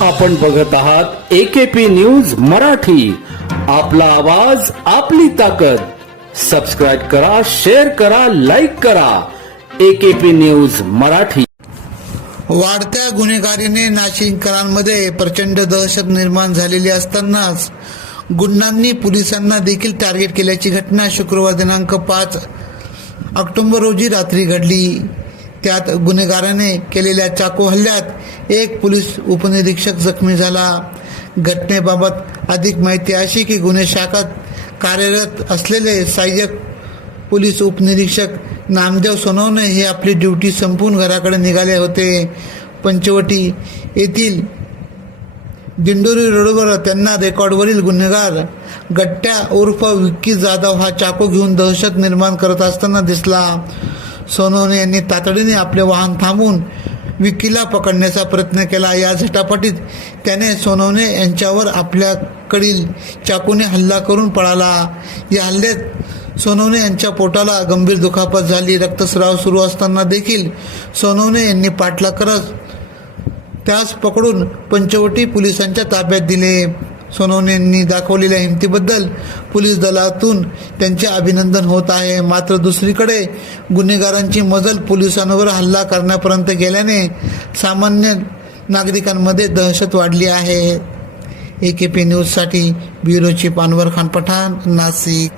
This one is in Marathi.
आपण बघत आहात एकेपी न्यूज मराठी. आपला आवाज आपली ताकद. सबस्क्राईब करा शेअर करा लाईक करा. AKP news Marathi. वाढत्या गुन्हेगारीने नाशिककरांमध्ये प्रचंड दहशत निर्माण झालेली असतानाच गुंडांनी पोलिसांना देखील टार्गेट केल्याची घटना शुक्रवार दिनांक पाच ऑक्टोबर रोजी रात्री घडली. त्यात गुन्हेगाराने केलेल्या चाकू हल्ल्यात एक पोलीस उपनिरीक्षक जखमी झाला. घटनेबाबत अधिक माहिती अशी की गुन्हे शाखात कार्यरत असलेले सहाय्यक पोलीस उपनिरीक्षक नामदेव सोनवणे हे आपली ड्युटी संपून घराकडे निघाले होते. पंचवटी येथील दिंडोरी रोडवर त्यांना रेकॉर्डवरील गुन्हेगार गट्ट्या उर्फ विक्की जाधव हा चाकू घेऊन दहशत निर्माण करत असताना दिसला. सोनवणे यांनी तातडीने आपले वाहन थांबवून विक्कीला पकडण्याचा प्रयत्न केला. या झटापटीत त्याने सोनवणे यांच्यावर आपल्याकडील चाकूने हल्ला करून पळाला. या हल्ल्यात सोनवणे यांच्या पोटाला गंभीर दुखापत झाली. रक्तस्राव सुरू असताना देखील सोनवणे यांनी पाठला करत त्यास पकडून पंचवटी पोलिसांच्या ताब्यात दिले. सोनवण्यांनी दाखवलेल्या हिमतीबद्दल पोलीस दलातून त्यांचे अभिनंदन होत आहे. मात्र दुसरीकडे गुन्हेगारांची मजल पोलिसांवर हल्ला करण्यापर्यंत गेल्याने सामान्य नागरिकांमध्ये दहशत वाढली आहे. ए के पी न्यूजसाठी ब्युरो चीफ अनवर खान पठाण नाशिक.